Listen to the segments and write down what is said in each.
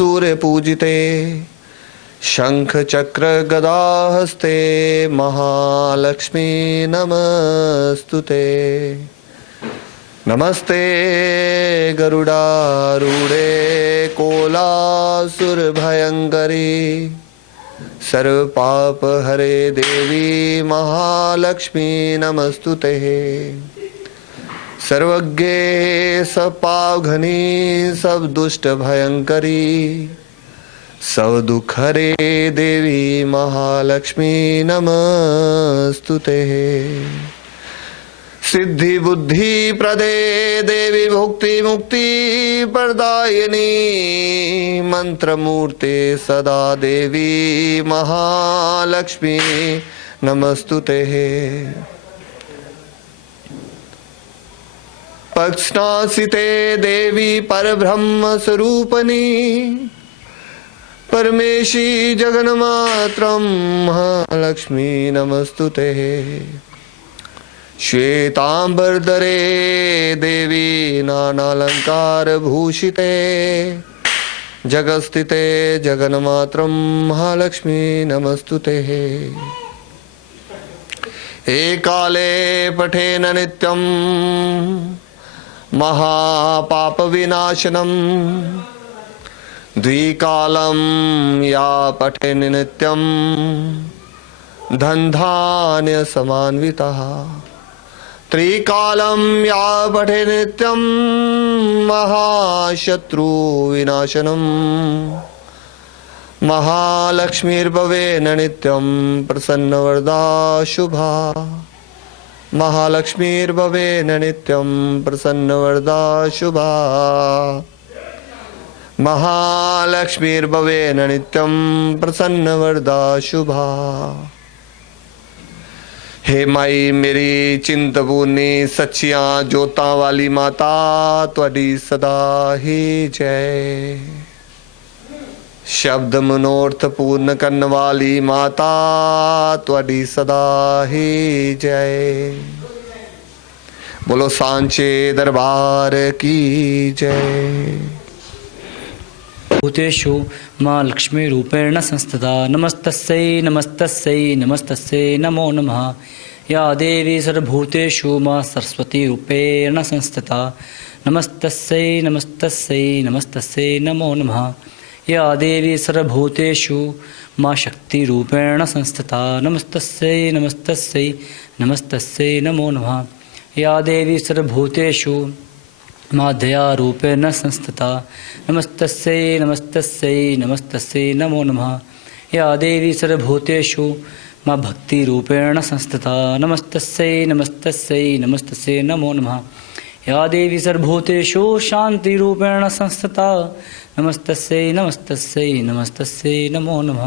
सूर्यपूजिते शंख चक्र गदाहस्ते महालक्ष्मी नमस्तुते। नमस्ते गरुडारूढे कोलासुरभयङ्करी सर्वपापहरे देवी महालक्ष्मी नमस्तुते। सर्वज्ञे सपावघनी सब दुष्ट भयंकरी सब दुख हरे देवी महालक्ष्मी नमस्तुते। सिद्धि बुद्धि प्रदे देवी भुक्ति मुक्ति प्रदायिनी मंत्र मूर्ते सदा देवी महालक्ष्मी नमस्तुते। पक्षनासिते देवी परब्रह्म स्वरूपनी परमेशी जगन्मात्रं महालक्ष्मी नमस्तुते। श्वेतांबरधरे देवी नानालंकार भूषिते जगत्स्थिते जगन्मात्रं महालक्ष्मी नमस्तुते। एकाले पठेन नित्यं महापाप विनाशनम् द्विकालं या पठेन नित्यं धनधान्य समान्वितः त्रिकालं या पठेन नित्यं महाशत्रु विनाशनम् महालक्ष्मीर्भवेन नित्यं प्रसन्नवरदा शुभा महालक्ष्मीर्भवेन नित्यं प्रसन्नवरदा शुभा महालक्ष्मीर्भवेन नित्यं प्रसन्नवरदा शुभा। हे माई मेरी चिंतपूर्णी सच्चियां जोतां वाली माता तुहाडी सदा ही जय। शब्द मनोरथ पूर्ण करने वाली माता तुहाडी सदा ही जय। बोलो सांचे दरबार की जय। भूतेषु माँ लक्ष्मी रूपेण संस्थिता नमस्तस्यै नमस्तस्यै नमस्तस्यै नमो नमः। या देवी सर्वभूतेषु माँ सरस्वती रूपेण संस्थिता नमस्तस्यै नमस्तस्यै नमस्तस्यै नमो नमः। या देवी सर्वभूतेषु माँ शक्ति रूपेण संस्थिता नमस्तस्यै नमस्तस्यै नमस्तस्यै नमो नमः। या देवी सर्वभूतेषु माँ दया रूपेण संस्थिता नमस्तस्यै नमस्तस्यै नमस्तस्यै नमो नमः। या देवी सर्वभूतेषु माँ भक्ति रूपेण संस्थिता नमस्तस्यै नमस्तस्यै नमस्तस्यै नमो नमः। या देवी सर्वभूतेषु शांति रूपेण संस्थिता नमस्तस्यै नमस्तस्यै नमस्तस्यै नमो नमः।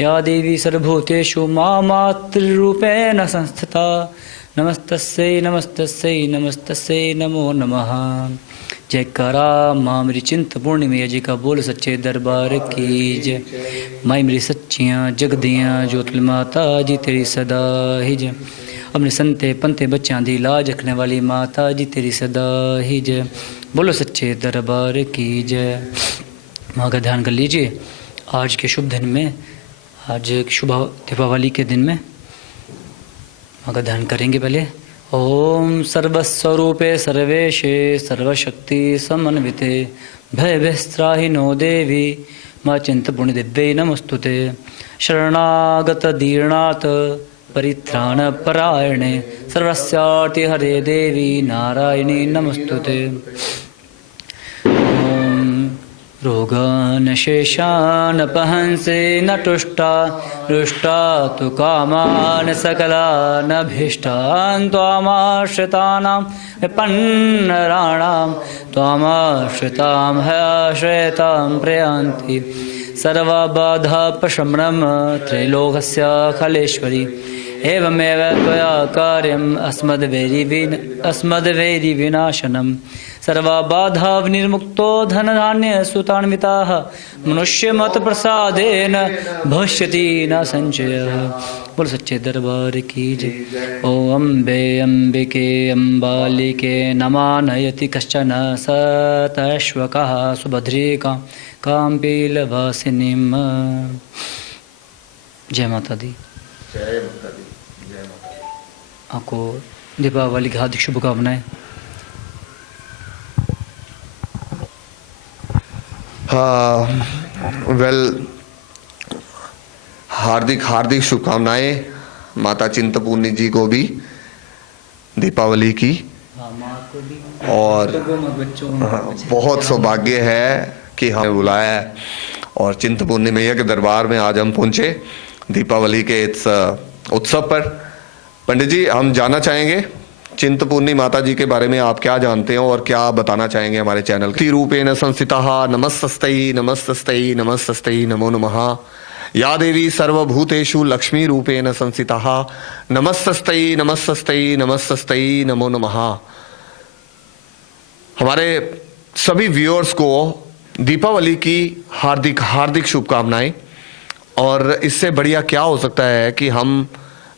या देवी सर्वभूतेषु माँ मातृरूपेण संस्थिता नमस्तस्यै नमस्तस्यै नमस्तस्यै नमो नमः। जयकारा माँ मेरी चिंतपूर्णी मैया जी का बोल सच्चे दरबार की जय। माई मेरी सच्चियाँ जगदियाँ जोतल माता जी तेरी सदा ही जय। अपने संते पंते बच्चों की लाज रखने वाली माता जी तेरी सदा ही जय। बोलो सच्चे दरबार की जय। माँ का ध्यान कर लीजिए। आज के शुभ दिन में, आज शुभ दीपावली के दिन में माँ का ध्यान करेंगे। पहले ओम सर्वस्वरूपे सर्वेशे सर्वशक्ति समन्विते भयभीस्त्राहिनो देवी माँ चिंतपूर्णी दिव्ये नमस्तुते। शरणागत दीर्णात परित्राण परायणे सर्वस्यार्ति हरे देवी नारायणी नमस्तुते। रोगानशेषानपहंसे न तुष्टा रुष्टा तु कामान् सकलानभीष्टान् त्वामाश्रितानां विपन्नराणां त्वामाश्रितां ह्याश्रयतां प्रयान्ति सर्वबाधापशमनं त्रैलोकस्य खलेश्वरी। एवमेव त्वया कार्यम् अस्मद्वैरि विनाशनम् सर्वबाधा विनिर्मुक्तो धनधान्य सुतान्विताः मनुष्यमत प्रसादेन भविष्यति न संशयः। बोल सच्चे दरबार की जय। ओम अम्बे अम्बिके अम्बालिके नमानयति कश्चन सतश्वकः सुभद्रिकां काम्पीलवासिनीं। जय माता दी। जय माता दी। जय माता दी। आपको दीपावली की हार्दिक शुभकामनाएं। वेल, हार्दिक हार्दिक शुभकामनाएं माता चिंतपूर्णी जी को भी दीपावली की। और बहुत सौभाग्य है कि हमें बुलाया है और चिंतपूर्णी मैया के दरबार में आज हम पहुंचे दीपावली के इस उत्सव पर। पंडित जी, हम जानना चाहेंगे चिंतपूर्णी माता जी के बारे में आप क्या जानते हैं और क्या बताना चाहेंगे हमारे चैनल के रूपेण संस्थितः। नमस्तस्तै नमस्तस्तै नमस्तस्तै नमो नमः। या देवी सर्वभूतेषु लक्ष्मी रूपेण संस्थितः। नमस्तस्तै नमस्तस्तै नमस्तस्तै नमो नमः। हमारे सभी व्यूअर्स को दीपावली की हार्दिक हार्दिक शुभकामनाएं। और इससे बढ़िया क्या हो सकता है कि हम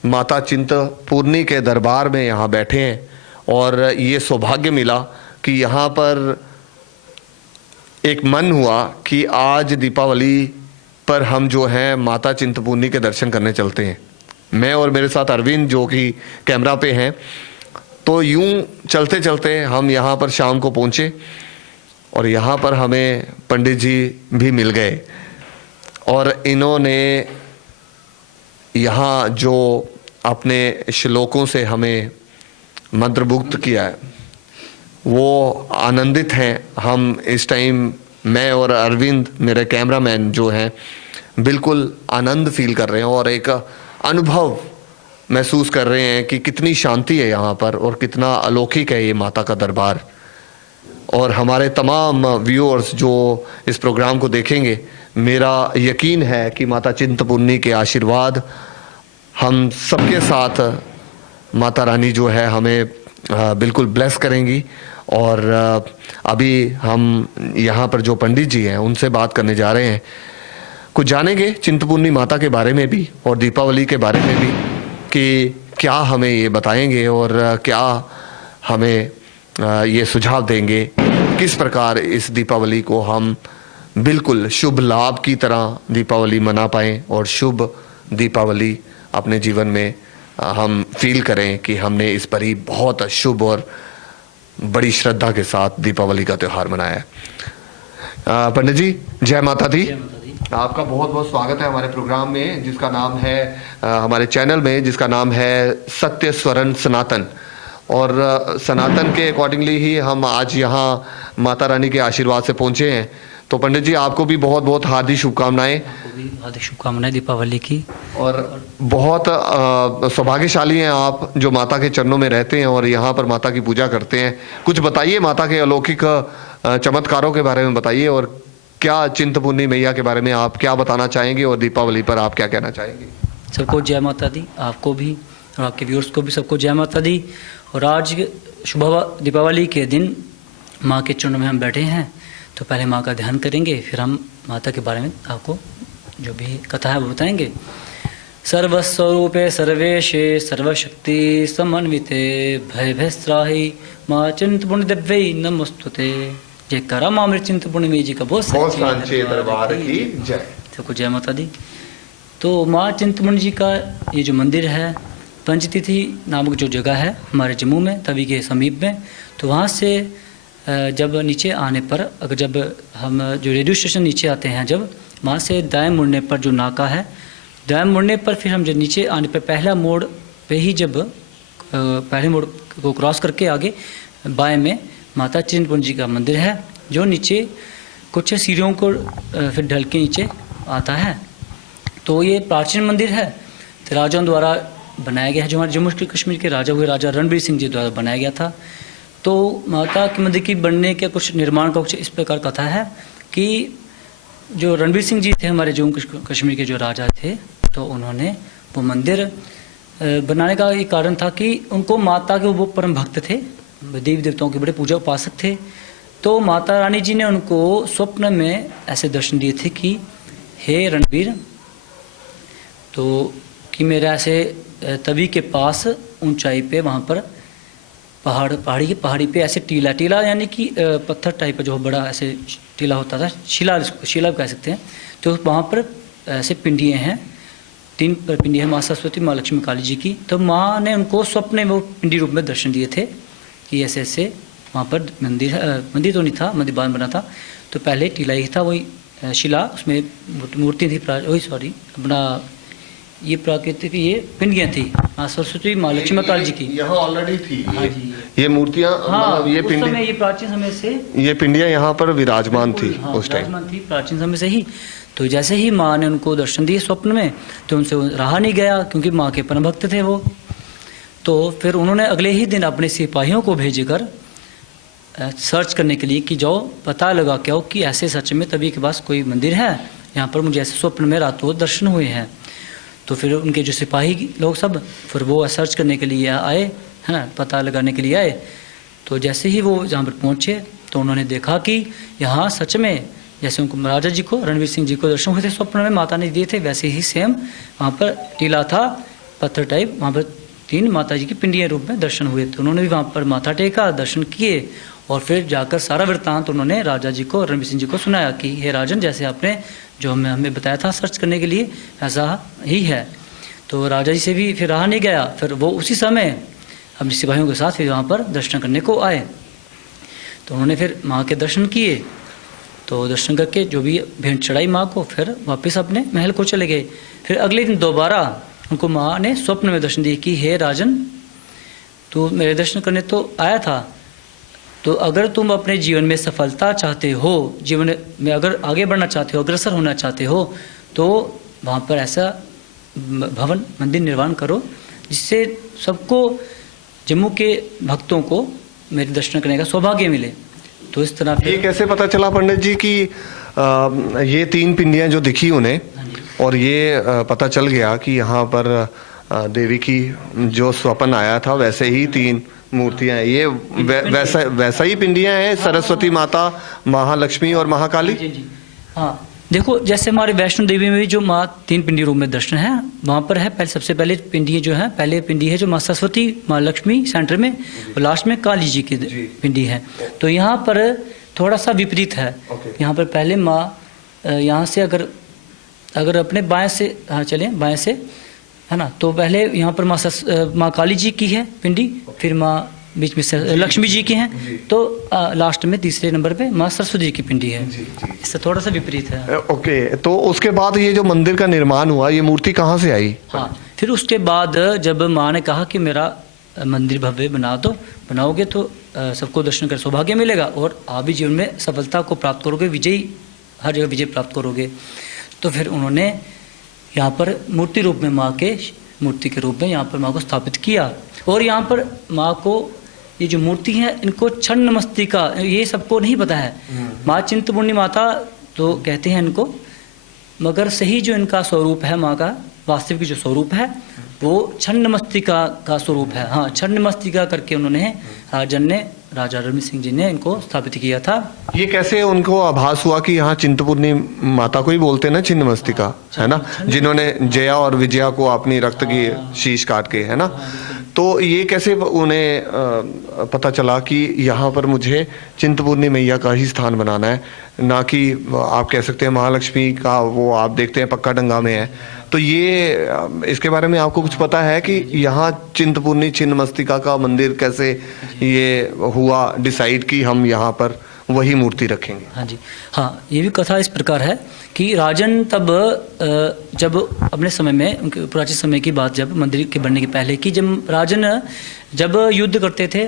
माता चिंतपूर्णी के दरबार में यहाँ बैठे हैं और ये सौभाग्य मिला कि यहाँ पर एक मन हुआ कि आज दीपावली पर हम जो हैं माता चिंतपूर्णी के दर्शन करने चलते हैं। मैं और मेरे साथ अरविंद जो कि कैमरा पे हैं, तो यूं चलते चलते हम यहाँ पर शाम को पहुँचे और यहाँ पर हमें पंडित जी भी मिल गए और इन्होंने यहाँ जो अपने श्लोकों से हमें मंत्रमुग्ध किया है वो आनंदित हैं। हम इस टाइम, मैं और अरविंद मेरे कैमरामैन जो हैं, बिल्कुल आनंद फील कर रहे हैं और एक अनुभव महसूस कर रहे हैं कि कितनी शांति है यहाँ पर और कितना अलौकिक है ये माता का दरबार। और हमारे तमाम व्यूअर्स जो इस प्रोग्राम को देखेंगे, मेरा यकीन है कि माता चिंतपूर्णी के आशीर्वाद हम सबके साथ माता रानी जो है हमें बिल्कुल ब्लेस करेंगी। और अभी हम यहाँ पर जो पंडित जी हैं उनसे बात करने जा रहे हैं, कुछ जानेंगे चिंतपूर्णी माता के बारे में भी और दीपावली के बारे में भी कि क्या हमें ये बताएंगे और क्या हमें ये सुझाव देंगे किस प्रकार इस दीपावली को हम बिल्कुल शुभ लाभ की तरह दीपावली मना पाएँ और शुभ दीपावली अपने जीवन में हम फील करें कि हमने इस पर ही बहुत शुभ और बड़ी श्रद्धा के साथ दीपावली का त्यौहार मनाया है। पंडित जी, जय माता दी। आपका बहुत बहुत स्वागत है हमारे प्रोग्राम में जिसका नाम है हमारे चैनल में जिसका नाम है सत्य स्वरण सनातन। और सनातन के अकॉर्डिंगली ही हम आज यहाँ माता रानी के आशीर्वाद से पहुँचे हैं। तो पंडित जी, आपको भी बहुत बहुत हार्दिक शुभकामनाएं। हार्दिक शुभकामनाएं दीपावली की। और बहुत सौभाग्यशाली हैं आप जो माता के चरणों में रहते हैं और यहाँ पर माता की पूजा करते हैं। कुछ बताइए माता के अलौकिक चमत्कारों के बारे में बताइए और क्या चिंतपूर्णी मैया के बारे में आप क्या बताना चाहेंगे और दीपावली पर आप क्या कहना चाहेंगे। सबको जय माता दी, आपको भी और आपके व्यूअर्स को भी सबको जय माता दी। और आज शुभ दीपावली के दिन माँ के चरणों में हम बैठे हैं, तो पहले माँ का ध्यान करेंगे, फिर हम माता के बारे में आपको जो भी कथा है वो बताएंगे। सर्वस्वरूपे सर्वेशे सर्वशक्ति समन्विते भयभयस्त्राहि माँ चिंतपूर्णी दिव्यै नमोस्तुते। जयकारा माँ मेरी चिंतपूर्णी मैया जी का बहुत सच्चे दरबार की जय। सबको जय माता दी। तो माँ चिंतपूर्णी जी का ये जो मंदिर है, पंचतिथि नामक जो जगह है हमारे जम्मू में, तवी के समीप में, तो वहाँ से जब नीचे आने पर, अगर जब हम जो रेडियो स्टेशन नीचे आते हैं, जब वहाँ से दाएं मुड़ने पर जो नाका है, दाएं मुड़ने पर फिर हम जब नीचे आने पर पहला मोड़ पे ही जब पहले मोड़ को क्रॉस करके आगे बाएं में माता चिंतपूर्णी जी का मंदिर है, जो नीचे कुछ सीढ़ियों को फिर ढल के नीचे आता है। तो ये प्राचीन मंदिर है, तो राजाओं द्वारा बनाया गया है। जो हमारे जम्मू कश्मीर के राजा हुए, राजा रणबीर सिंह जी द्वारा बनाया गया था। तो माता के मंदिर की बनने के कुछ निर्माण का कुछ इस प्रकार कथा है कि जो रणबीर सिंह जी थे हमारे जम्मू कश्मीर के जो राजा थे, तो उन्होंने वो मंदिर बनाने का एक कारण था कि उनको माता के वो परम भक्त थे, देवी देवताओं के बड़े पूजा उपासक थे। तो माता रानी जी ने उनको स्वप्न में ऐसे दर्शन दिए थे कि हे रणबीर, तो कि मेरा ऐसे तवी के पास ऊंचाई पे वहाँ पर पहाड़ी पे ऐसे टीला यानी कि पत्थर टाइप का जो बड़ा ऐसे टीला होता था, शिला कह सकते हैं। तो वहाँ पर ऐसे पिंडियाँ हैं, 3 पिंडियाँ हैं माँ सरस्वती, माँ लक्ष्मी, काली जी की। तो माँ ने उनको स्वप्न में वो पिंडी रूप में दर्शन दिए थे कि ऐसे ऐसे वहाँ पर मंदिर तो नहीं था, मंदिर बाद बना था। तो पहले टीला ही था, वही शिला, उसमें मूर्ति थी, वही अपना ये प्राकृतिक ये पिंडियाँ थी माँ सरस्वती, माँ लक्ष्मी, काली जी की। यहाँ ऑलरेडी थी हाँ जी, ये मूर्तियाँ, हाँ, मतलब ये उस समय, ये प्राचीन समय से ये पिंडियाँ यहाँ पर विराजमान थी, हाँ, उस टाइम विराजमान थी प्राचीन समय से ही। तो जैसे ही माँ ने उनको दर्शन दिए स्वप्न में, तो उनसे रहा नहीं गया, क्योंकि माँ के परम भक्त थे वो। तो फिर उन्होंने अगले ही दिन अपने सिपाहियों को भेजकर सर्च करने के लिए कि जाओ पता लगा क्या हो कि ऐसे सच में तभी के पास कोई मंदिर है, यहाँ पर मुझे ऐसे स्वप्न में रातों दर्शन हुए हैं। तो फिर उनके जो सिपाही लोग सब फिर वो सर्च करने के लिए आए, है ना, पता लगाने के लिए आए। तो जैसे ही वो जहाँ पर पहुँचे तो उन्होंने देखा कि यहाँ सच में जैसे उनको महाराजा जी को, रणवीर सिंह जी को दर्शन हुए थे स्वप्न में, माता ने दिए थे, वैसे ही सेम वहाँ पर टीला था, पत्थर टाइप, वहाँ पर 3 माता जी की पिंडिया रूप में दर्शन हुए। तो उन्होंने भी वहाँ पर माथा टेका, दर्शन किए, और फिर जाकर सारा वृत्तांत उन्होंने राजा जी को, रणवीर सिंह जी को सुनाया कि हे राजन, जैसे आपने जो हमें बताया था सर्च करने के लिए, ऐसा ही है। तो राजा जी से भी फिर रहा नहीं गया, फिर वो उसी समय अपने सिपाहियों के साथ फिर वहाँ पर दर्शन करने को आए। तो उन्होंने फिर माँ के दर्शन किए, तो दर्शन करके जो भी भेंट चढ़ाई माँ को, फिर वापस अपने महल को चले गए। फिर अगले दिन दोबारा उनको माँ ने स्वप्न में दर्शन दिए कि हे राजन, तू मेरे दर्शन करने तो आया था, तो अगर तुम अपने जीवन में सफलता चाहते हो, जीवन में अगर आगे बढ़ना चाहते हो, अग्रसर होना चाहते हो, तो वहाँ पर ऐसा भवन मंदिर निर्माण करो जिससे सबको, जम्मू के भक्तों को मेरे दर्शन करने का सौभाग्य मिले। तो इस तरह ये कैसे पता चला पंडित जी कि ये 3 पिंडियाँ जो दिखी उन्हें, और ये पता चल गया कि यहाँ पर देवी की जो स्वप्न आया था वैसे ही 3 मूर्तियाँ हैं, ये वैसा ही पिंडियाँ हैं, सरस्वती माता, महालक्ष्मी और महाकाली? जी जी, हाँ, देखो जैसे हमारे वैष्णो देवी में भी जो माँ 3 पिंडी रूप में दर्शन है, वहाँ पर है सबसे पहले पिंडी जो है, पहले पिंडी है जो माँ सरस्वती, माँ लक्ष्मी सेंटर में, और लास्ट में काली जी की पिंडी है। तो यहाँ पर थोड़ा सा विपरीत है। यहाँ पर पहले माँ यहाँ से अगर अपने बाएं से, हाँ चले बाएं से, है ना, तो पहले यहाँ पर माँ काली जी की है पिंडी, फिर माँ बीच में से लक्ष्मी जी की हैं, तो लास्ट में तीसरे नंबर पे माँ सरस्वती जी की पिंडी है। इससे थोड़ा सा विपरीत है। ओके, तो उसके बाद ये जो मंदिर का निर्माण हुआ, ये मूर्ति कहाँ से आई? हाँ, फिर उसके बाद जब माँ ने कहा कि मेरा मंदिर भव्य बना दो, बनाओगे तो सबको दर्शन कर सौभाग्य मिलेगा, और आप भी जीवन में सफलता को प्राप्त करोगे, विजयी, हर जगह विजय प्राप्त करोगे। तो फिर उन्होंने यहाँ पर मूर्ति रूप में, माँ के मूर्ति के रूप में यहाँ पर माँ को स्थापित किया। और यहाँ पर माँ को, ये जो मूर्ति है, इनको छन्न मस्तिका, ये सबको नहीं पता है। माँ चिंतपूर्णी माता तो कहते हैं इनको, मगर सही जो इनका स्वरूप है, माँ का वास्तविक जो स्वरूप है, वो छन्न मस्तिका का स्वरूप है। हाँ, छन्न मस्तिका करके उन्होंने राजा रणवीर सिंह जी ने इनको स्थापित किया था। ये कैसे उनको आभास हुआ कि यहाँ चिंतपूर्णी माता को ही बोलते हैं ना, छिन्न मस्तिका, है ना, जिन्होंने जया और विजया को अपनी रक्त की शीश काट के, है ना, तो ये कैसे उन्हें पता चला कि यहाँ पर मुझे चिंतपूर्णी मैया का ही स्थान बनाना है, ना कि आप कह सकते हैं महालक्ष्मी का, वो आप देखते हैं पक्का डंगा में है। तो ये इसके बारे में आपको कुछ पता है कि यहाँ चिंतपूर्णी छिन्नमस्तिका का मंदिर कैसे ये हुआ डिसाइड कि हम यहाँ पर वही मूर्ति रखेंगे? हाँ जी, हाँ, ये भी कथा इस प्रकार है कि राजन तब जब अपने समय में, उनके प्राचीन समय की बात, जब मंदिर के बनने के पहले की, जब राजन जब युद्ध करते थे,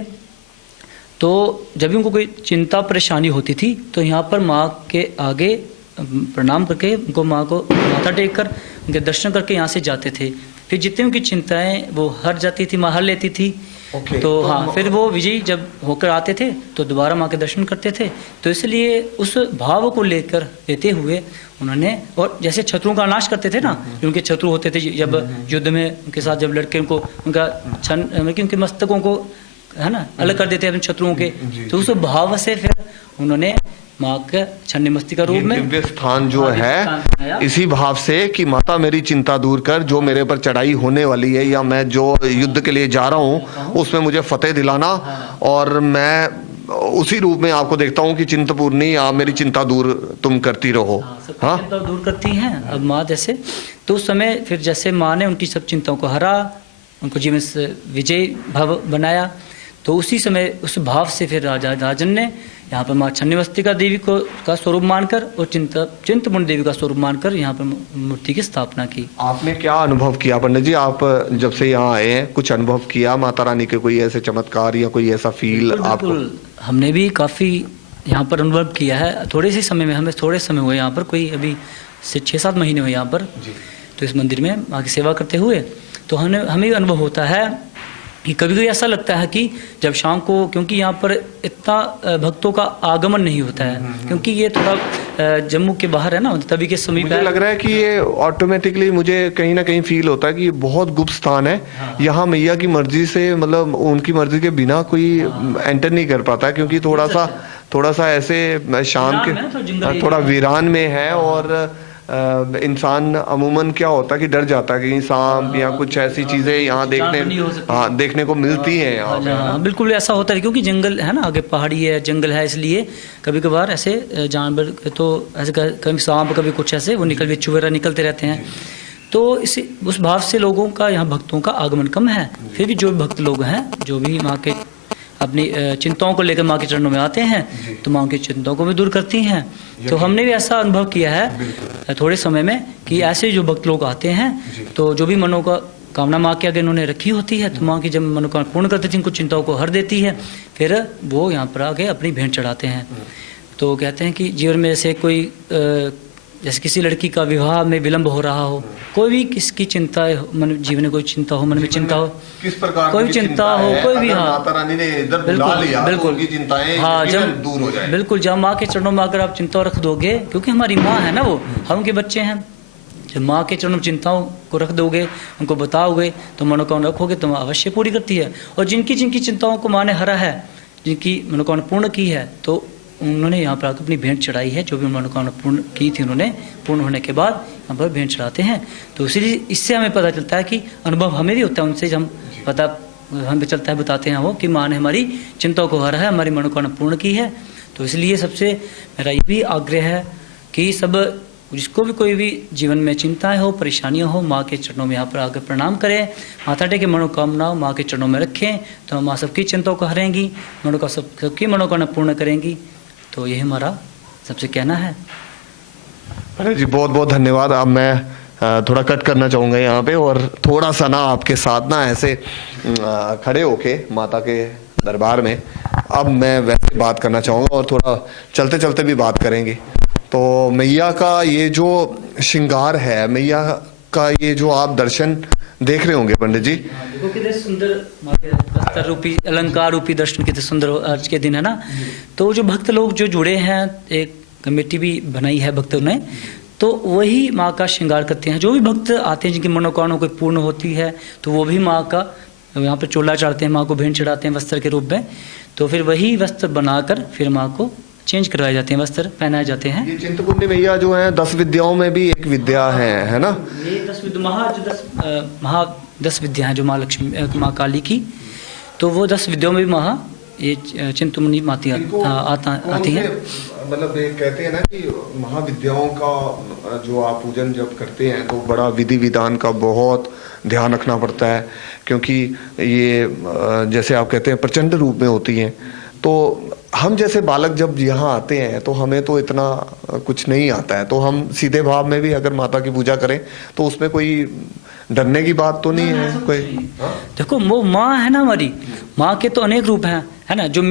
तो जब भी उनको कोई चिंता परेशानी होती थी, तो यहाँ पर माँ के आगे प्रणाम करके, उनको माँ को माथा टेक कर उनके दर्शन करके यहाँ से जाते थे। फिर जितनी उनकी चिंताएं वो हर जाती थी, माँ हर लेती थी। तो हाँ, फिर वो विजयी जब होकर आते थे तो दोबारा माँ के दर्शन करते थे। तो इसलिए उस भाव को लेकर लेते हुए उन्होंने, और जैसे शत्रुओं का नाश करते थे ना, जो उनके शत्रु होते थे, जब युद्ध में उनके साथ जब लड़के उनको उनका उनके मस्तकों को, है ना, अलग कर देते हैं अपने शत्रुओं के, तो उस भाव से फिर उन्होंने माँ के छन्नी मस्तिका रूप में दिव्य स्थान जो हाँ, दिव्य स्थान बनाया। है इसी भाव से कि माता मेरी चिंता दूर कर, जो मेरे पर चढ़ाई होने वाली है या मैं जो युद्ध के लिए जा रहा हूँ उसमें मुझे फतेह दिलाना, और मैं उसी रूप में आपको देखता हूँ कि चिंतपूर्णी आप मेरी चिंता दूर तुम करती रहो। सबकी हाँ, चिंता दूर करती हैं। अब माँ जैसे तो उस समय फिर जैसे माँ ने उनकी सब चिंताओं को हरा, उनको जीवन से विजय भाव बनाया, तो उसी समय उस भाव से फिर राजन ने यहाँ पर माँ छन्नीमस्तिका देवी को का स्वरूप मानकर और चिंतपूर्णी देवी का स्वरूप मानकर यहाँ पर मूर्ति की स्थापना की। आपने क्या अनुभव किया पंडित जी, आप जब से यहाँ आए हैं कुछ अनुभव किया माता रानी के, कोई ऐसे चमत्कार या कोई ऐसा फील आपको? बिल्कुल, हमने भी काफ़ी यहाँ पर अनुभव किया है। थोड़े से समय में, हमें थोड़े समय हुए यहाँ पर, कोई अभी से 6-7 महीने हुए यहाँ पर, तो इस मंदिर में माँ की सेवा करते हुए तो हमें अनुभव होता है कि कभी कभी ऐसा लगता है कि जब शाम को, क्योंकि यहाँ पर इतना भक्तों का आगमन नहीं होता है, क्योंकि ये थोड़ा जम्मू के बाहर है ना, तभी के समीप मुझे लग रहा है कि ये ऑटोमेटिकली मुझे कहीं ना कहीं फील होता है कि ये बहुत गुप्त स्थान है। यहाँ मैया की मर्जी से, मतलब उनकी मर्जी के बिना कोई एंटर नहीं कर पाता, क्योंकि थोड़ा सा ऐसे शाम के थोड़ा वीरान में है, और इंसान अमूमन क्या होता है कि डर जाता है कि सांप या कुछ ऐसी चीजें यहाँ देखने को मिलती हैं यहाँ पे। हाँ, बिल्कुल ऐसा होता है, क्योंकि जंगल है ना, आगे पहाड़ी है, जंगल है, इसलिए कभी कभार ऐसे जानवर तो ऐसे कभी सांप, कभी कुछ ऐसे वो बिच्छू वगैरह निकलते रहते हैं। तो उस भाव से लोगों का, यहाँ भक्तों का आगमन कम है। फिर भी जो भक्त लोग हैं, जो भी माँ के अपनी चिंताओं को लेकर माँ के चरणों में आते हैं, तो माँ की चिंताओं को भी दूर करती हैं। तो हमने भी ऐसा अनुभव किया है थोड़े समय में कि ऐसे जो भक्त लोग आते हैं, तो जो भी कामना माँ के आगे इन्होंने रखी होती है, तो माँ की जब मनोकामना पूर्ण करती है, जिनको चिंताओं को हर देती है, फिर वो यहाँ पर आके अपनी भेंट चढ़ाते हैं। तो कहते हैं कि जीवन में जैसे कोई जैसे किसी लड़की का विवाह में विलंब हो रहा हो, कोई भी किसकी चिंता मन, जीवन में कोई चिंता हो, मन में चिंता हो, किस प्रकार कोई चिंता हो, कोई भी, हाँ माता रानी ने इधर बुला लिया तो उनकी चिंताएं हाँ, जब दूर हो जाए। बिल्कुल, जब माँ के चरणों में आकर आप चिंता रख दोगे, क्योंकि हमारी माँ है ना, वो हम उनके बच्चे हैं। जब माँ के चरणों में चिंताओं को रख दोगे, उनको बताओगे, तो मनोकामना रखोगे तो अवश्य पूरी करती है। और जिनकी चिंताओं को माँ ने हरा है, जिनकी मनोकामना पूर्ण की है, तो उन्होंने यहाँ पर आकर अपनी भेंट चढ़ाई है। जो भी मनोकामना पूर्ण की थी उन्होंने, पूर्ण होने के बाद यहाँ पर भेंट चढ़ाते हैं। तो इसलिए इससे हमें पता चलता है कि अनुभव हमें भी होता है उनसे, हमें चलता है, बताते हैं वो कि माँ ने हमारी चिंताओं को हरा है, हमारी मनोकामना पूर्ण की है। तो इसलिए सबसे मेरा ये भी आग्रह है कि सब जिसको भी कोई भी जीवन में चिंताएं हो, परेशानियां हो, माँ के चरणों में यहाँ पर आकर प्रणाम करें, माता टेके मनोकामना माँ के चरणों में रखें, तो माँ सबकी चिंताओं को हरेंगी, सबकी मनोकामना पूर्ण करेंगी। तो यही हमारा सबसे कहना है। अरे जी, बहुत बहुत धन्यवाद। अब मैं थोड़ा कट करना चाहूँगा यहाँ पे, और थोड़ा सा ना आपके साथ ना ऐसे खड़े होके माता के दरबार में अब मैं वैसे बात करना चाहूँगा, और थोड़ा चलते चलते भी बात करेंगे। तो मैया का ये जो श्रृंगार है, मैया का ये जो आप दर्शन देख रहे होंगे पंडित जी, देखो कितने सुंदर वस्त्र रूपी, अलंकार रूपी दर्शन कितने सुंदर आज के दिन है ना। तो जो भक्त लोग जो जुड़े हैं, एक कमेटी भी बनाई है भक्तों ने, तो वही माँ का श्रृंगार करते हैं। जो भी भक्त आते हैं जिनकी मनोकामना कोई पूर्ण होती है, तो वो भी माँ का यहाँ पर चोला चढ़ाते हैं, माँ को भेंट चढ़ाते हैं वस्त्र के रूप में। तो फिर वही वस्त्र बनाकर फिर माँ को चेंज करवाए जाते हैं, वस्त्र पहनाए जाते हैं। ये चिंतपूर्णी मैया जो है 10 विद्याओं में भी एक विद्या है ना? ये 10 विद्या हैं जो माँ लक्ष्मी, माँ काली की, तो वो 10 विद्याओं में भी ये चिंतपूर्णी माती आती है। मतलब ये कहते हैं ना कि महाविद्याओं का जो आप पूजन जब करते हैं तो बड़ा विधि विधान का बहुत ध्यान रखना पड़ता है, क्योंकि ये जैसे आप कहते हैं प्रचंड रूप में होती हैं। तो हम जैसे बालक जब यहाँ आते हैं तो हमें तो इतना कुछ नहीं आता है, तो हम सीधे भाव में भी अगर माता की पूजा करें तो उसमें कोई डरने की बात तो नहीं है कोई। देखो वो माँ है ना हमारी, माँ के तो अनेक रूप हैं, है ना। जो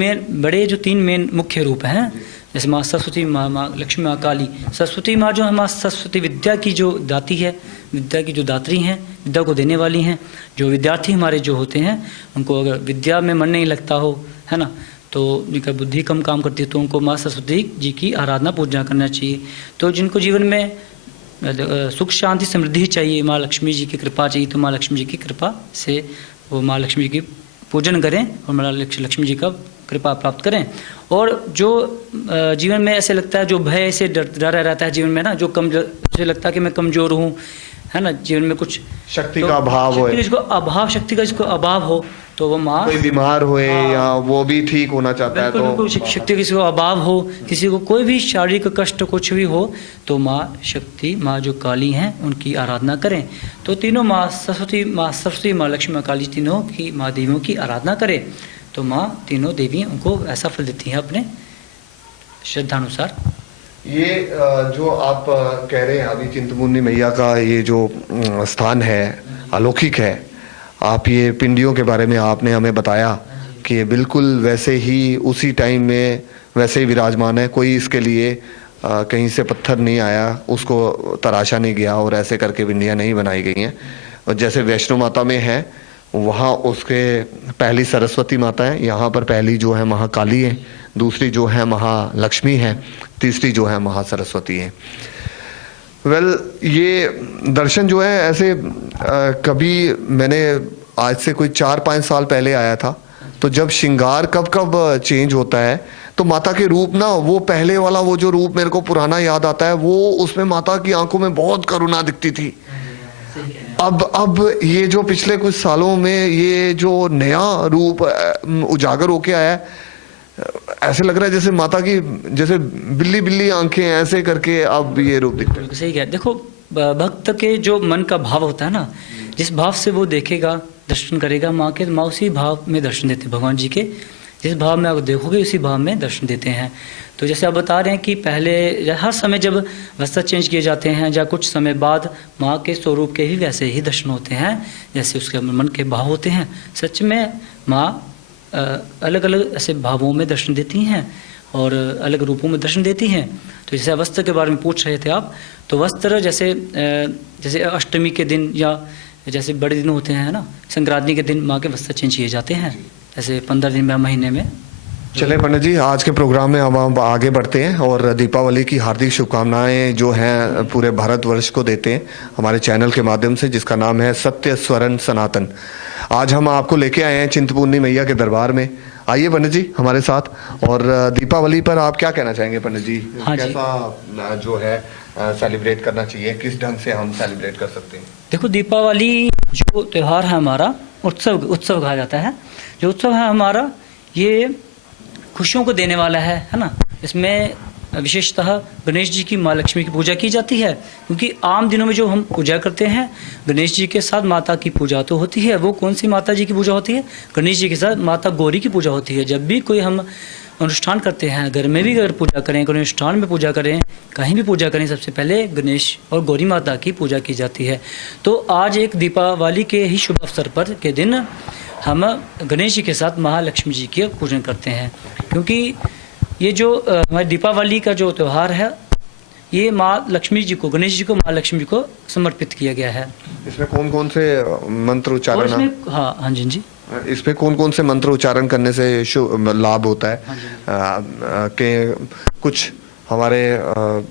बड़े जो 3 मेन मुख्य रूप हैं, जैसे माँ सरस्वती, माँ लक्ष्मी, माँ काली। सरस्वती माँ जो है माँ सरस्वती विद्या की जो दाती है, विद्या की जो दात्री हैं, विद्या को देने वाली हैं। जो विद्यार्थी हमारे जो होते हैं, उनको अगर विद्या में मन नहीं लगता हो, है ना, तो जिनका बुद्धि कम काम करती है, तो उनको माँ सरस्वती जी की आराधना पूजा करना चाहिए। तो जिनको जीवन में सुख शांति समृद्धि चाहिए, माँ लक्ष्मी जी की कृपा चाहिए, तो माँ लक्ष्मी जी की कृपा से वो माँ लक्ष्मी जी की पूजन करें और माँ लक्ष्मी जी का कृपा प्राप्त करें। और जो जीवन में ऐसे लगता है, जो भय से डरा रहता है जीवन में ना, जो मुझे लगता है कि मैं कमज़ोर हूँ, है ना, जीवन में कुछ शक्ति का अभाव हो, जिसको अभाव, शक्ति का जिसको अभाव हो, तो वो माँ कोई बीमार होए या वो भी ठीक होना चाहता है, बिल्कुल तो शक्ति, किसी को अभाव हो, किसी को कोई भी शारीरिक कष्ट कुछ भी हो, तो माँ शक्ति, माँ जो काली हैं, उनकी आराधना करें। तो तीनों माँ सरस्वती, माँ लक्ष्मी, माँ काली, तीनों की माँ देवियों की आराधना करें, तो माँ तीनों देवी उनको ऐसा फल देती हैं अपने श्रद्धानुसार। ये जो आप कह रहे हैं अभी चिंतपूर्णी मैया का ये जो स्थान है अलौकिक है, आप ये पिंडियों के बारे में आपने हमें बताया कि ये बिल्कुल वैसे ही उसी टाइम में वैसे ही विराजमान है, कोई इसके लिए कहीं से पत्थर नहीं आया, उसको तराशा नहीं गया और ऐसे करके पिंडियाँ नहीं बनाई गई हैं। और जैसे वैष्णो माता में है, वहाँ उसके पहली सरस्वती माता है, यहाँ पर पहली जो है महाकाली है, दूसरी जो है महालक्ष्मी है, तीसरी जो है महासरस्वती है। ये दर्शन जो है ऐसे कभी मैंने आज से कोई 4-5 साल पहले आया था, तो जब श्रृंगार कब चेंज होता है तो माता के रूप ना, वो पहले वाला वो जो रूप मेरे को पुराना याद आता है, वो उसमें माता की आंखों में बहुत करुणा दिखती थी। अब ये जो पिछले कुछ सालों में ये जो नया रूप उजागर होके आया है, ऐसे लग रहा है जैसे माता की जैसे बिल्ली बिल्ली आंखें ऐसे करके अब ये रूप दिखता है। सही कह, देखो भक्त के जो मन का भाव होता है ना, जिस भाव से वो देखेगा, दर्शन करेगा माँ के, माँ उसी भाव में दर्शन देते हैं। भगवान जी के जिस भाव में आप देखोगे उसी भाव में दर्शन देते हैं। तो जैसे आप बता रहे हैं कि पहले हर समय जब वस्त्र चेंज किए जाते हैं या कुछ समय बाद माँ के स्वरूप के ही वैसे ही दर्शन होते हैं जैसे उसके मन के भाव होते हैं। सच में माँ अलग अलग ऐसे भावों में दर्शन देती हैं और अलग रूपों में दर्शन देती हैं। तो जैसे वस्त्र के बारे में पूछ रहे थे आप, तो वस्त्र जैसे अष्टमी के दिन या जैसे बड़े दिन होते हैं ना, संक्रांति के दिन माँ के वस्त्र चेंज किए जाते हैं, ऐसे 15 दिन में, महीने में। चले पंडित जी, आज के प्रोग्राम में हम आगे बढ़ते हैं और दीपावली की हार्दिक शुभकामनाएं जो हैं पूरे भारतवर्ष को देते हैं हमारे चैनल के माध्यम से, जिसका नाम है सत्य स्वरण सनातन। आज हम आपको लेके आए हैं चिंतपूर्णी मैया के दरबार में। आइए पंडित जी हमारे साथ। और दीपावली पर आप क्या कहना चाहेंगे पंडित जी? हाँ जी। कैसा जो है सेलिब्रेट करना चाहिए, किस ढंग से हम सेलिब्रेट कर सकते हैं? देखो, दीपावली जो त्यौहार है हमारा, उत्सव कहा जाता है। जो उत्सव है हमारा, ये खुशियों को देने वाला है ना। इसमें विशेषतः गणेश जी की, माँ लक्ष्मी की पूजा की जाती है, क्योंकि आम दिनों में जो हम पूजा करते हैं गणेश जी के साथ माता की पूजा तो होती है। वो कौन सी माता जी की पूजा होती है? गणेश जी के साथ माता गौरी की पूजा होती है। जब भी कोई हम अनुष्ठान करते हैं, घर में भी अगर पूजा करें, कोई अनुष्ठान में पूजा करें, कहीं भी पूजा करें, सबसे पहले गणेश और गौरी माता की पूजा की जाती है। तो आज एक दीपावली के ही शुभ अवसर पर के दिन हम गणेश जी के साथ महालक्ष्मी जी की पूजन करते हैं, क्योंकि ये जो हमारी दीपावली का जो त्यौहार है, ये माँ लक्ष्मी जी को, गणेश जी को, माँ लक्ष्मी जी को समर्पित किया गया है। इसमें कौन कौन से मंत्र और उच्चारण? इसमें हाँ जी इसमें कौन कौन से मंत्र उच्चारण करने से लाभ होता है? कि कुछ हमारे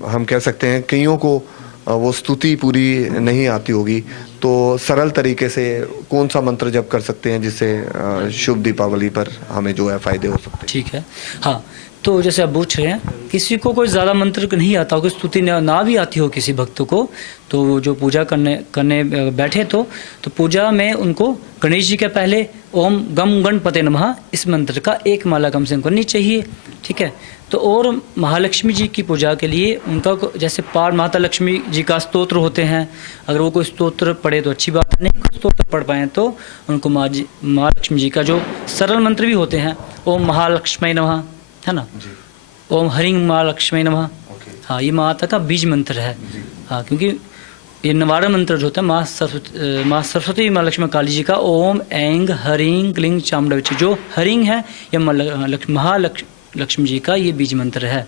हम कह सकते हैं कईयों को वो स्तुति पूरी नहीं आती होगी, तो सरल तरीके से कौन सा मंत्र जप कर सकते हैं जिससे शुभ दीपावली पर हमें जो है फायदे हो सकते हैं? ठीक है। हाँ, तो जैसे आप पूछ रहे हैं, किसी को कोई ज़्यादा मंत्र नहीं आता हो, स्तुति ना भी आती हो किसी भक्त को, तो जो पूजा करने बैठे तो पूजा में उनको गणेश जी के पहले ओम गम गणपते नमः इस मंत्र का एक माला कम से कम करनी चाहिए। ठीक है। तो और महालक्ष्मी जी की पूजा के लिए उनका जैसे माता लक्ष्मी जी का स्तोत्र होते हैं, अगर वो कोई स्तोत्र पढ़े तो अच्छी बात है, नहीं कोई स्तोत्र पढ़ पाए तो उनको महालक्ष्मी जी का जो सरल मंत्र भी होते हैं, ओम महालक्ष्मी नमः, है ना, ओम हरिं महालक्ष्मी नमः। हाँ, ये माता का बीज मंत्र है। हाँ, क्योंकि ये निवारण मंत्र जो होता है माँ सरस्वती, माँ लक्ष्मी, काली जी का ओम ऐंग हरिं क्लीं चामुंडा, जो हरिं है या महालक्ष्मी जी का ये बीज मंत्र है।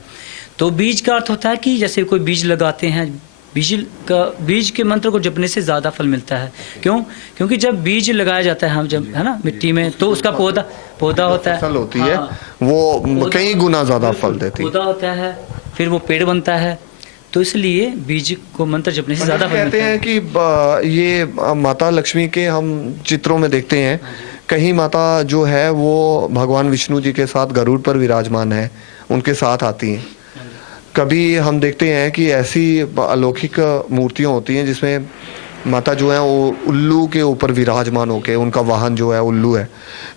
तो बीज का अर्थ होता है कि जैसे कोई बीज लगाते हैं, बीज के मंत्र को जपने से ज़्यादा फल मिलता है। क्यों? क्योंकि जब बीज लगाया जाता है, हम जब, है ना, मिट्टी में, तो उसका पौधा होता है, फसल होती है, वो कई गुना ज़्यादा फल देती है, पौधा होता है, फिर वो पेड़ बनता है। तो इसलिए बीज को मंत्र जपने से ज़्यादा फल मिलता है। कहते हैं कि ये माता लक्ष्मी के हम चित्रों में देखते हैं कहीं माता जो है वो भगवान विष्णु जी के साथ गरुड़ पर विराजमान है, उनके साथ आती हैं। कभी हम देखते हैं कि ऐसी अलौकिक मूर्तियाँ होती हैं जिसमें माता जो है वो उल्लू के ऊपर विराजमान होके, उनका वाहन जो है उल्लू है।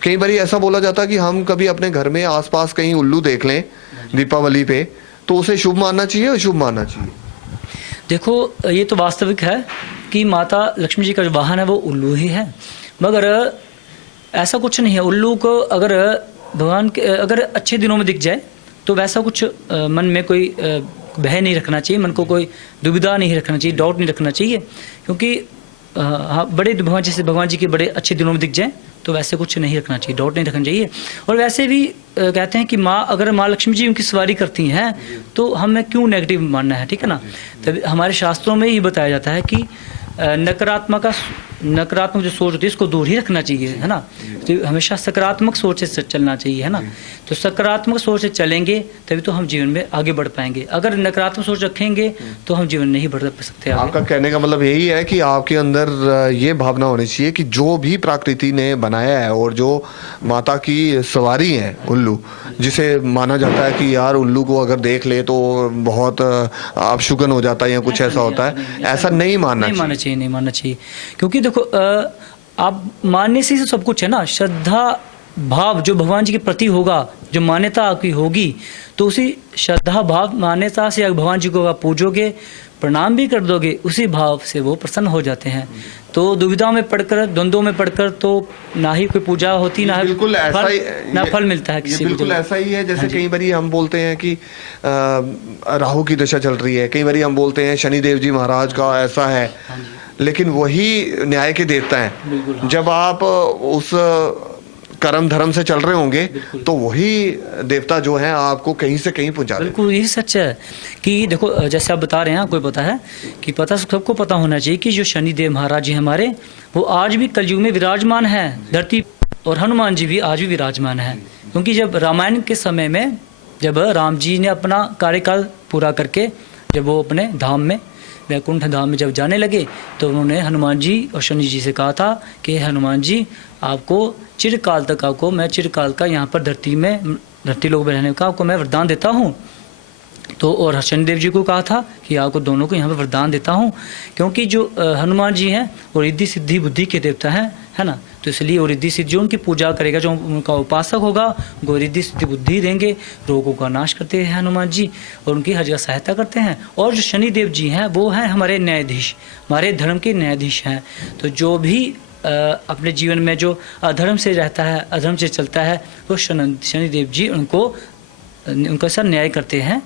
कई बार ऐसा बोला जाता है कि हम कभी अपने घर में आसपास कहीं उल्लू देख लें दीपावली पे तो उसे शुभ मानना चाहिए और शुभ मानना चाहिए। देखो ये तो वास्तविक है कि माता लक्ष्मी जी का जो वाहन है वो उल्लू ही है, मगर ऐसा कुछ नहीं है। उल्लू को अगर भगवान के अगर अच्छे दिनों में दिख जाए तो वैसा कुछ मन में कोई भय नहीं रखना चाहिए, मन को कोई दुविधा नहीं रखना चाहिए, डाउट नहीं रखना चाहिए, क्योंकि हाँ बड़े भगवान जैसे भगवान जी के बड़े अच्छे दिनों में दिख जाए तो वैसे कुछ नहीं रखना चाहिए, डाउट नहीं रखना चाहिए। और वैसे भी कहते हैं कि माँ अगर माँ लक्ष्मी जी उनकी सवारी करती हैं तो हमें क्यों नेगेटिव मानना है, ठीक है ना। तभी हमारे शास्त्रों में ये बताया जाता है कि नकारात्मक जो सोच होती है इसको दूर ही रखना चाहिए, है ना। तो हमेशा सकारात्मक सोच से चलना चाहिए, है ना। तो सकारात्मक सोच से चलेंगे तभी तो हम जीवन में आगे बढ़ पाएंगे। अगर नकारात्मक सोच रखेंगे तो हम जीवन नहीं बढ़ सकते आगे। आपका कहने का मतलब यही है कि आपके अंदर ये भावना होनी चाहिए कि जो भी प्रकृति ने बनाया है और जो माता की सवारी है उल्लू, जिसे माना जाता है कि यार उल्लू को अगर देख ले तो बहुत अपशुगन हो जाता है या कुछ ऐसा होता है, ऐसा नहीं मानना चाहिए। नहीं मानना चाहिए, क्योंकि देखो आप मानने से ही सब कुछ है ना। श्रद्धा भाव जो भगवान जी के प्रति होगा, जो मान्यता आपकी होगी, तो उसी श्रद्धा भाव मान्यता से भगवान जी को आप पूजोगे, प्रणाम भी कर दोगे, उसी भाव से वो प्रसन्न हो जाते हैं। तो दुविधा में पढ़कर, द्वंद्वों में पढ़कर तो ना ही कोई पूजा होती, ना बिल्कुल ऐसा ही ना फल मिलता है किसी को। बिल्कुल ऐसा ही है जैसे कई बारी हम बोलते हैं कि राहु की दशा चल रही है, कई बारी हम बोलते हैं शनिदेव जी महाराज का ऐसा है, लेकिन वही न्याय के देवता हैं। जब आप उस कर्म धर्म से चल रहे होंगे तो वही देवता जो है आपको कहीं से कहीं पहुंचा देते। बिल्कुल यही सच है कि देखो जैसे आप बता रहे हैं, आपको पता है कि पता सबको पता होना चाहिए कि जो शनिदेव महाराज जी हमारे, वो आज भी कलयुग में विराजमान है धरती, और हनुमान जी भी आज भी विराजमान है। क्योंकि जब रामायण के समय में जब राम जी ने अपना कार्यकाल पूरा करके जब वो अपने धाम में, वैकुंठ धाम में जब जाने लगे, तो उन्होंने हनुमान जी और शनि जी से कहा था कि हनुमान जी आपको चिरकाल तक, आपको मैं चिरकाल का यहाँ पर धरती लोक में रहने का आपको मैं वरदान देता हूँ। तो और शनिदेव जी को कहा था कि आपको दोनों को यहाँ पर वरदान देता हूँ, क्योंकि जो हनुमान जी हैं वो रिद्धि सिद्धि बुद्धि के देवता हैं, है ना। तो इसलिए वो रिद्धि सिद्धि जो उनकी पूजा करेगा, जो उनका उपासक होगा, वो रिद्धि सिद्धि बुद्धि देंगे, रोगों का नाश करते हैं हनुमान जी और उनकी हर जगह सहायता करते हैं। और जो शनिदेव जी हैं वो हैं हमारे न्यायाधीश, हमारे धर्म के न्यायाधीश हैं। तो जो भी अपने जीवन में जो अधर्म से रहता है, अधर्म से चलता है, वो शनिदेव जी उनका सर न्याय करते हैं,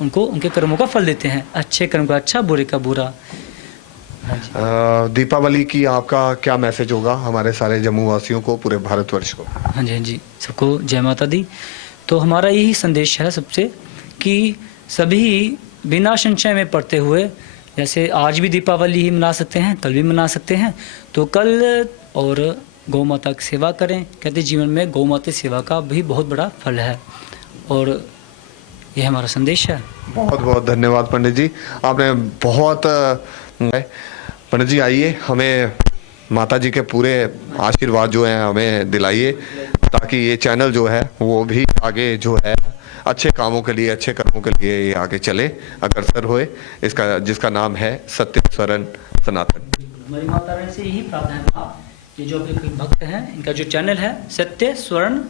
उनको उनके कर्मों का फल देते हैं, अच्छे कर्म का अच्छा, बुरे का बुरा। दीपावली की आपका क्या मैसेज होगा हमारे सारे जम्मू वासियों को, पूरे भारतवर्ष को? हाँ जी, सबको जय माता दी। तो हमारा यही संदेश है सबसे कि सभी बिना संशय में पढ़ते हुए, जैसे आज भी दीपावली ही मना सकते हैं, कल भी मना सकते हैं, तो कल और गौ माता की सेवा करें। कहते जीवन में गौ माता सेवा का भी बहुत बड़ा फल है, और ये हमारा संदेश है। बहुत बहुत धन्यवाद पंडित जी, आपने बहुत पंडित जी आइए, हमें माता जी के पूरे आशीर्वाद जो हैं हमें दिलाइए, ताकि ये चैनल जो है वो भी आगे जो है अच्छे कामों के लिए, अच्छे कर्मों के लिए ये आगे चले, अग्रसर होए, इसका जिसका नाम है सत्य स्वरण सनातन। हमारी माता रानी से यही प्रार्थना है, ये जो आपके भक्त हैं, इनका जो चैनल है सत्य स्वर्ण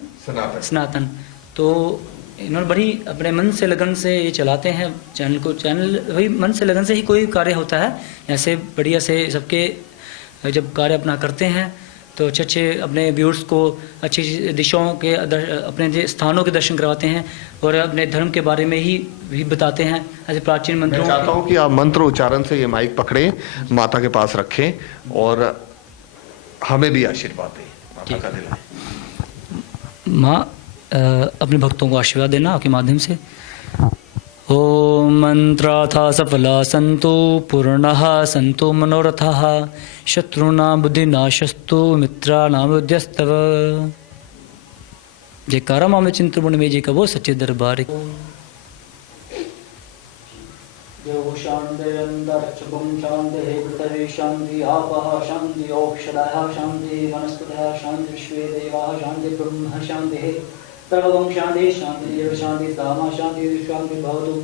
सनातन, तो इन्होंने बड़ी अपने मन से लगन से ये चलाते हैं चैनल को। चैनल वही मन से लगन से ही कोई कार्य होता है, ऐसे बढ़िया से सबके जब कार्य अपना करते हैं तो अच्छे अच्छे अपने व्यूअर्स को अच्छी दिशाओं के अपने स्थानों के दर्शन करवाते हैं और अपने धर्म के बारे में ही भी बताते हैं, ऐसे प्राचीन मंत्रों। मैं चाहता हूँ कि आप मंत्र उच्चारण से ये माइक पकड़ें, माता के पास रखें और हमें भी आशीर्वाद दें, माता का दिलाएं। माँ अपने भक्तों को आशीर्वाद देना आपके माध्यम से। ओम मंत्राथा सफला सन्तु पूर्णः सन्तु मनोरथः शत्रुनां बुद्धिनाशस्तु मित्राणां बुद्ध्यस्तव। जयकारा मामे चिंतन में जी का वो सच्चे दरबार। यो शान्तिरन्तरिक्षं शान्तिः पृथिवी शान्ति आपः शान्ति औषधयः शान्ति वनस्पतयः शान्ति विश्वे देवाः शान्ति ब्रह्म शान्तिः सर्वं शान्ति शान्तिरेव शान्ति सामा शान्ति शान्ति भवतु।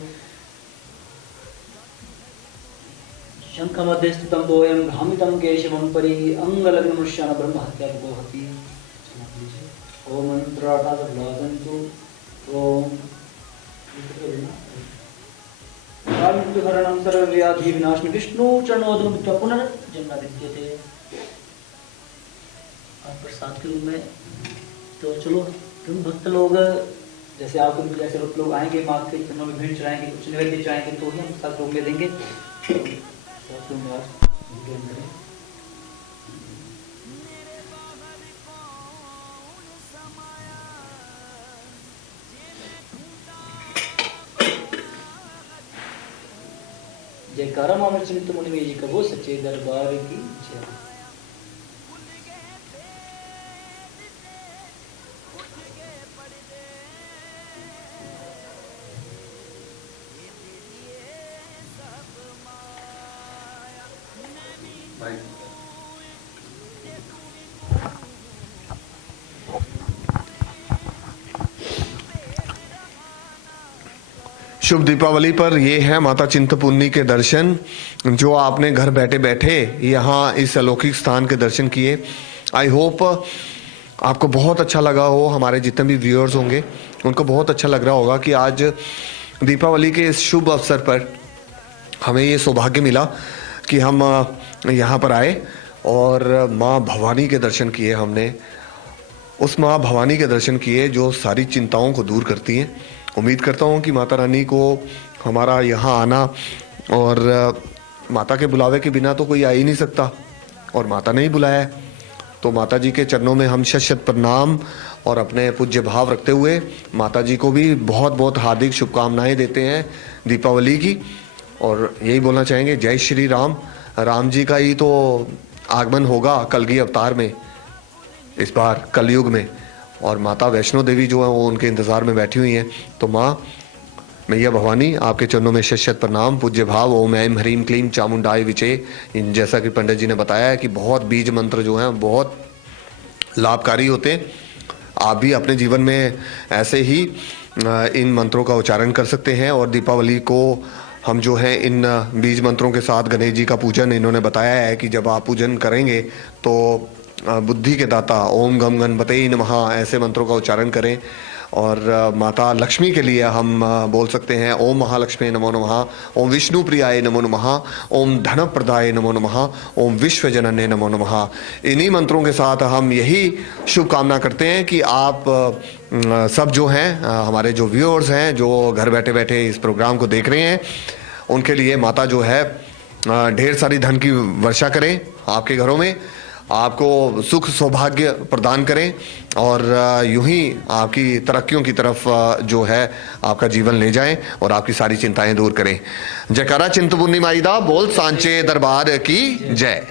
शङ्खमध्ये स्थितं तोयं भ्रामितं केशवं परि अङ्गलग्नमृष्याण ब्रह्महत्या गोहति। ओम मंत्रार्थासु ओम मृत्युहरणं सर्वव्याधि विनाशनं विष्णु चरणोदकं पुनर्जन्म विद्यते। आप प्रसाद के रूप में तो चलो तुम भक्त लोग जैसे आप जैसे भक्त लोग आएंगे माँ के चरणों में भीड़ चढ़ाएंगे कुछ निवेद्य चढ़ाएंगे तो ही हम प्रसाद रूप में देंगे। जयकारा मामर चिंत मुनि में जी का वो सच्चे दरबार की जय। शुभ दीपावली पर ये है माता चिंतपूर्णी के दर्शन जो आपने घर बैठे बैठे यहाँ इस अलौकिक स्थान के दर्शन किए। आई होप आपको बहुत अच्छा लगा हो, हमारे जितने भी व्यूअर्स होंगे उनको बहुत अच्छा लग रहा होगा कि आज दीपावली के इस शुभ अवसर पर हमें ये सौभाग्य मिला कि हम यहाँ पर आए और माँ भवानी के दर्शन किए। हमने उस माँ भवानी के दर्शन किए जो सारी चिंताओं को दूर करती हैं। उम्मीद करता हूँ कि माता रानी को हमारा यहाँ आना और माता के बुलावे के बिना तो कोई आ ही नहीं सकता और माता ने ही बुलाया है, तो माता जी के चरणों में हम शत शत प्रणाम और अपने पूज्य भाव रखते हुए माता जी को भी बहुत बहुत हार्दिक शुभकामनाएं देते हैं दीपावली की। और यही बोलना चाहेंगे जय श्री राम। राम जी का ही तो आगमन होगा कलगी अवतार में, इस बार कलयुग में, और माता वैष्णो देवी जो है वो उनके इंतज़ार में बैठी हुई हैं। तो माँ मैया भवानी आपके चरणों में शत शत प्रणाम पूज्य भाव। ओम ऐं ह्रीं क्लीं चामुंडाय विचे। जैसा कि पंडित जी ने बताया है कि बहुत बीज मंत्र जो हैं बहुत लाभकारी होते हैं। आप भी अपने जीवन में ऐसे ही इन मंत्रों का उच्चारण कर सकते हैं। और दीपावली को हम जो है इन बीज मंत्रों के साथ गणेश जी का पूजन इन्होंने बताया है कि जब आप पूजन करेंगे तो बुद्धि के दाता ओम गम गणपते नमः ऐसे मंत्रों का उच्चारण करें। और माता लक्ष्मी के लिए हम बोल सकते हैं ओम महालक्ष्मी नमो नमः, ओम विष्णु प्रियाय नमो नमः, ओम धन प्रदाय नमो नमः, ओम विश्व जनन्य नमो नमः। इन्हीं मंत्रों के साथ हम यही शुभकामना करते हैं कि आप सब जो हैं हमारे जो व्यूअर्स हैं जो घर बैठे बैठे इस प्रोग्राम को देख रहे हैं उनके लिए माता जो है ढेर सारी धन की वर्षा करें, आपके घरों में आपको सुख सौभाग्य प्रदान करें और यूं ही आपकी तरक्कियों की तरफ जो है आपका जीवन ले जाएं और आपकी सारी चिंताएं दूर करें। जयकारा चिंतपूर्णी माई दा बोल सांचे दरबार की जय।